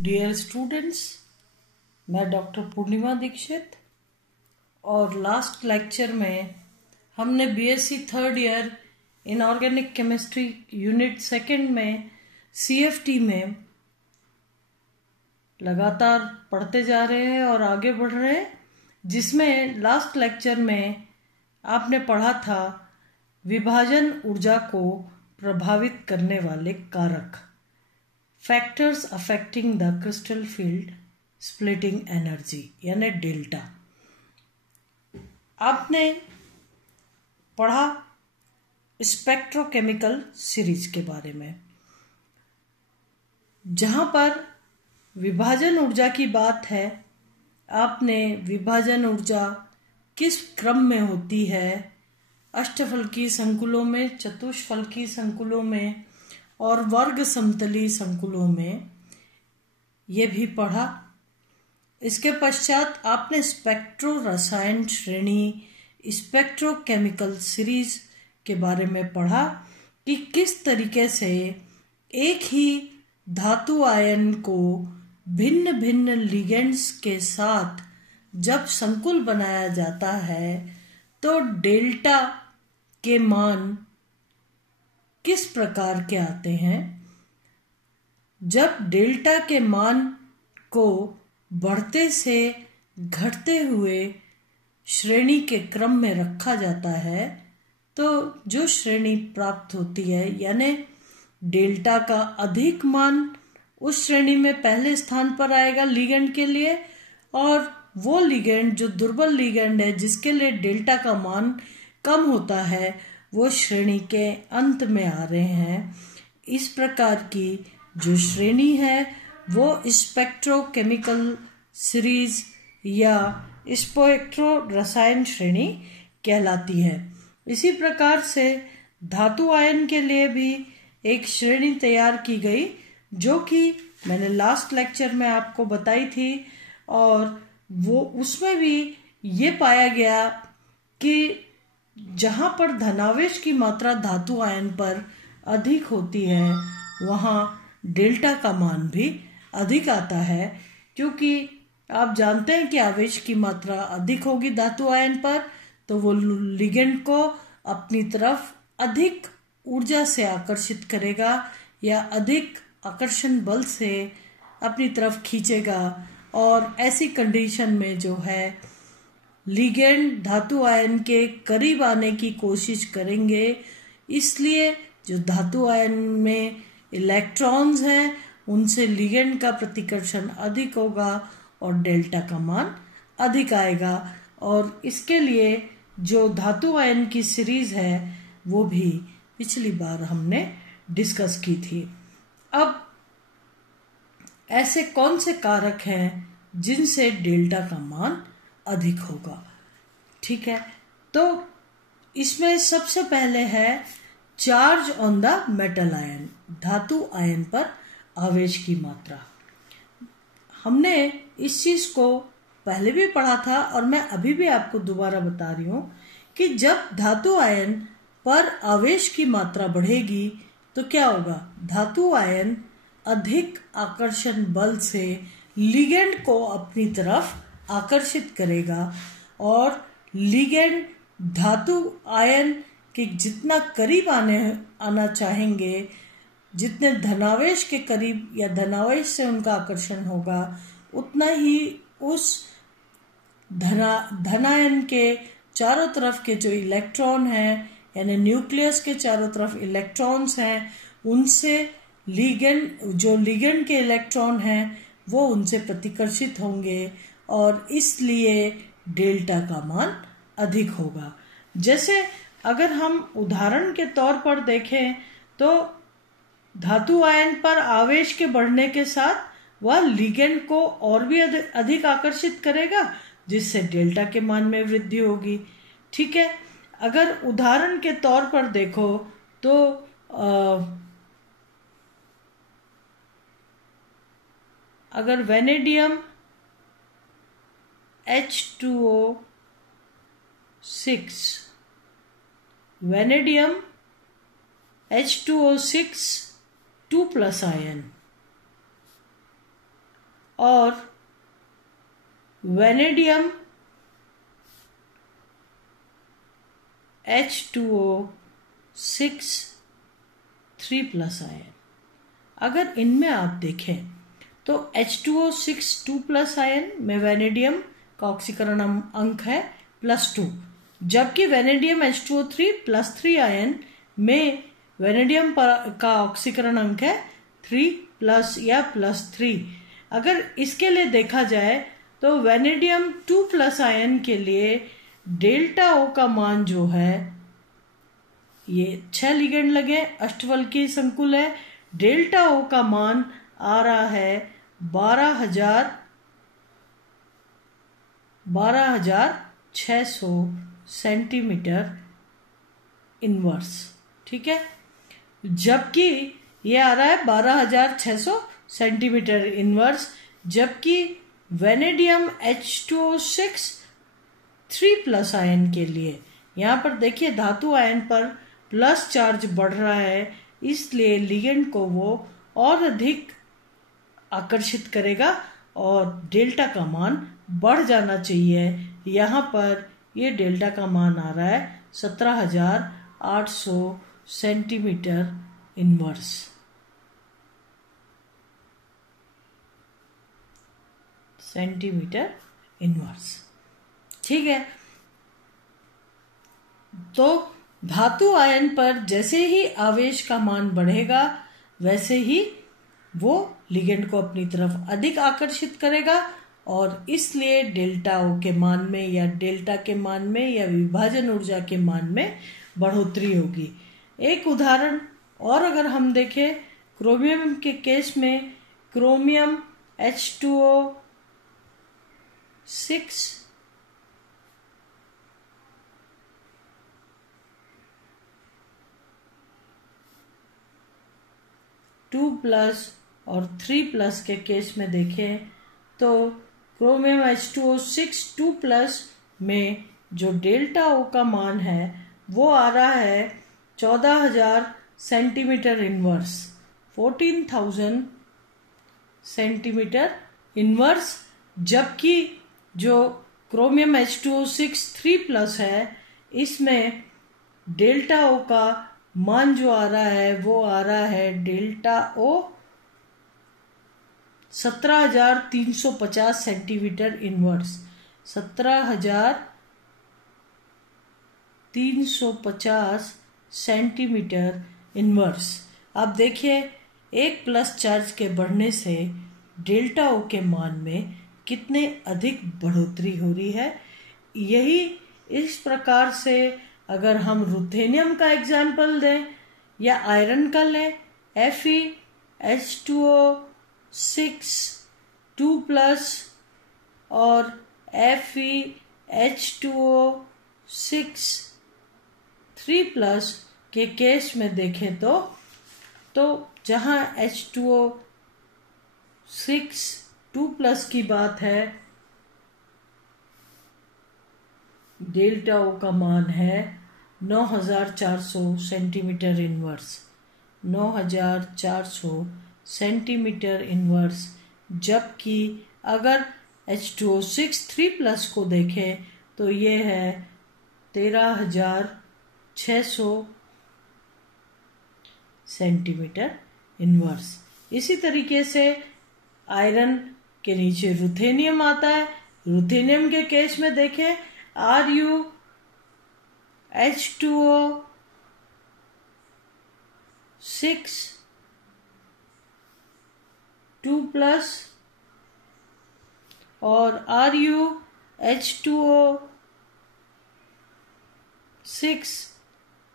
Dear students, मैं doctor पूर्णिमा दीक्षित और last lecture में हमने BSc third year inorganic chemistry unit second में सीएफटी में लगातार पढ़ते जा रहे हैं और आगे बढ़ रहे हैं, जिसमें लास्ट लेक्चर में आपने पढ़ा था विभाजन ऊर्जा को प्रभावित करने वाले कारक, factors affecting the crystal field splitting energy यानी डेल्टा। आपने पढ़ा स्पेक्ट्रोकेमिकल सीरीज के बारे में, जहां पर विभाजन ऊर्जा की बात है। आपने विभाजन ऊर्जा किस क्रम में होती है, अष्टफलकी संकुलों में, चतुष्फलकी संकुलों में और वर्ग समतली संकुलों में, ये भी पढ़ा। इसके पश्चात आपने स्पेक्ट्रो रसायन श्रेणी स्पेक्ट्रोकेमिकल सीरीज के बारे में पढ़ा कि किस तरीके से एक ही धातु आयन को भिन्न भिन्न लिगेंड्स के साथ जब संकुल बनाया जाता है तो डेल्टा के मान किस प्रकार के आते हैं। जब डेल्टा के मान को बढ़ते से घटते हुए श्रेणी के क्रम में रखा जाता है तो जो श्रेणी प्राप्त होती है, यानी डेल्टा का अधिक मान उस श्रेणी में पहले स्थान पर आएगा लिगेंड के लिए, और वो लिगेंड जो दुर्बल लिगेंड है जिसके लिए डेल्टा का मान कम होता है वो श्रेणी के अंत में आ रहे हैं। इस प्रकार की जो श्रेणी है वो स्पेक्ट्रोकेमिकल सीरीज या स्पेक्ट्रो रसायन श्रेणी कहलाती है। इसी प्रकार से धातु आयन के लिए भी एक श्रेणी तैयार की गई, जो कि मैंने लास्ट लेक्चर में आपको बताई थी, और वो उसमें भी ये पाया गया कि जहां पर धनावेश की मात्रा धातु आयन पर अधिक होती है वहां डेल्टा का मान भी अधिक आता है, क्योंकि आप जानते हैं कि आवेश की मात्रा अधिक होगी धातु आयन पर तो वो लिगेंड को अपनी तरफ अधिक ऊर्जा से आकर्षित करेगा या अधिक आकर्षण बल से अपनी तरफ खींचेगा, और ऐसी कंडीशन में जो है लिगेंड धातु आयन के करीब आने की कोशिश करेंगे। इसलिए जो धातु आयन में इलेक्ट्रॉन्स हैं उनसे लिगेंड का प्रतिकर्षण अधिक होगा और डेल्टा का मान अधिक आएगा, और इसके लिए जो धातु आयन की सीरीज है वो भी पिछली बार हमने डिस्कस की थी। अब ऐसे कौन से कारक हैं जिनसे डेल्टा का मान अधिक होगा, ठीक है। तो इसमें सबसे पहले है charge on the metal ion, धातु आयन पर आवेश की मात्रा। हमने इस चीज को पहले भी पढ़ा था और मैं अभी भी आपको दोबारा बता रही हूं कि जब धातु आयन पर आवेश की मात्रा बढ़ेगी तो क्या होगा, धातु आयन अधिक आकर्षण बल से लिगेंड को अपनी तरफ आकर्षित करेगा, और लिगेंड धातु आयन के जितना करीब आना चाहेंगे, जितने धनावेश के करीब या धनावेश से उनका आकर्षण होगा, उतना ही उस धनायन के चारों तरफ के जो इलेक्ट्रॉन हैं, यानी न्यूक्लियस के चारों तरफ इलेक्ट्रॉन्स हैं, उनसे लिगेंड के इलेक्ट्रॉन हैं वो उनसे प्रतिकर्षित होंगे, और इसलिए डेल्टा का मान अधिक होगा। जैसे अगर हम उदाहरण के तौर पर देखें तो धातु आयन पर आवेश के बढ़ने के साथ वह लिगेंड को और भी अधिक आकर्षित करेगा, जिससे डेल्टा के मान में वृद्धि होगी, ठीक है। अगर उदाहरण के तौर पर देखो तो अगर वेनेडियम H2O6 2+ आयन और वेनेडियम H2O6 3+ आयन। अगर इनमें आप देखें तो H2O6 2+ आयन में वेनेडियम का ऑक्सीकरण अंक है +2, जबकि वेनेडियम H2O3 आयन में वेनेडियम का ऑक्सीकरण अंक है 3+ या +3। अगर इसके लिए देखा जाए तो वेनेडियम 2+ आयन के लिए डेल्टा O का मान जो है, ये 6 लिगेंड लगे, अष्टफलकीय संकुल है, डेल्टा O का मान आ रहा है 12,600 सेंटीमीटर इनवर्स। ठीक है, जबकि ये आ रहा है 12,600 सेंटीमीटर इनवर्स, जबकि वेनेडियम H2O6 3+ आयन के लिए यहाँ पर देखिए धातु आयन पर प्लस चार्ज बढ़ रहा है, इसलिए लिगेंड को वो और अधिक आकर्षित करेगा और डेल्टा का मान बढ़ जाना चाहिए। यहाँ पर ये डेल्टा का मान आ रहा है 17,800 सेंटीमीटर इनवर्स। ठीक है, तो धातु आयन पर जैसे ही आवेश का मान बढ़ेगा वैसे ही वो लिगेंड को अपनी तरफ अधिक आकर्षित करेगा और इसलिए डेल्टा O के मान में या डेल्टा के मान में या विभाजन ऊर्जा के मान में बढ़ोतरी होगी। एक उदाहरण और अगर हम देखें क्रोमियम के केस में, क्रोमियम H2O6 2+ और 3+ के केस में देखें तो क्रोमियम H2O6 2+ में जो डेल्टा O का मान है वो आ रहा है 14,000 सेंटीमीटर इनवर्स, 14,000 सेंटीमीटर इनवर्स, जबकि जो क्रोमियम H2O6 3+ है इसमें डेल्टा O का मान जो आ रहा है वो आ रहा है delta O 17,350 centimetre inverse, 17,350 centimetre inverse. अब देखिए 1+ चार्ज के बढ़ने से डेल्टा O के मान में कितने अधिक बढ़ोतरी हो रही है। यही इस प्रकार से अगर हम रुथेनियम का एग्जाम्पल दें या आयरन का लें, FeH2O6 2+ और FeH2O6 3+ के केस में देखें तो जहां H2O6 2+ की बात है, डेल्टा O का मान है 9,400 सेंटीमीटर इनवर्स, 9,400 सेंटीमीटर इनवर्स, जबकि अगर H2O6 3+ को देखें तो ये है 13,600 सेंटीमीटर इनवर्स। इसी तरीके से आयरन के नीचे रुथेनियम आता है। रुथेनियम के केस में देखें RuH2O6 2+ और RuH2O6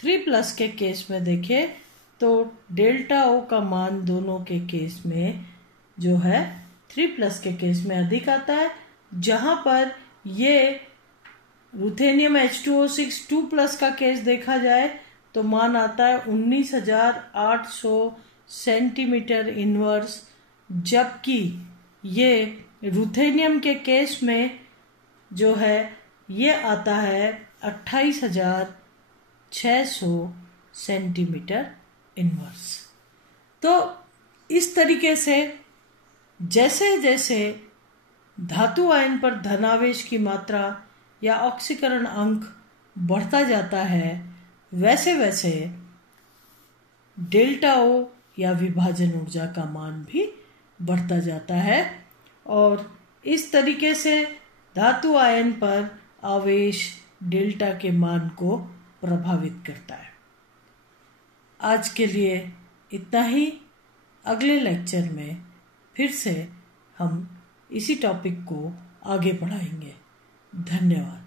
3+ के केस में देखें तो डेल्टा O का मान दोनों के केस में जो है 3+ के केस में अधिक आता है, जहां पर ये रुथेनियम H2O6 2+ का केस देखा जाए तो मान आता है 19,800 सेंटीमीटर इनवर्स, जबकि ये रुथेनियम के केस में जो है ये आता है 28,600 सेंटीमीटर इनवर्स। तो इस तरीके से जैसे जैसे धातु आयन पर धनावेश की मात्रा या ऑक्सीकरण अंक बढ़ता जाता है, वैसे वैसे डेल्टा ओ या विभाजन ऊर्जा का मान भी बढ़ता जाता है और इस तरीके से धातु आयन पर आवेश डेल्टा के मान को प्रभावित करता है। आज के लिए इतना ही। अगले लेक्चर में फिर से हम इसी टॉपिक को आगे बढ़ाएंगे। धन्यवाद।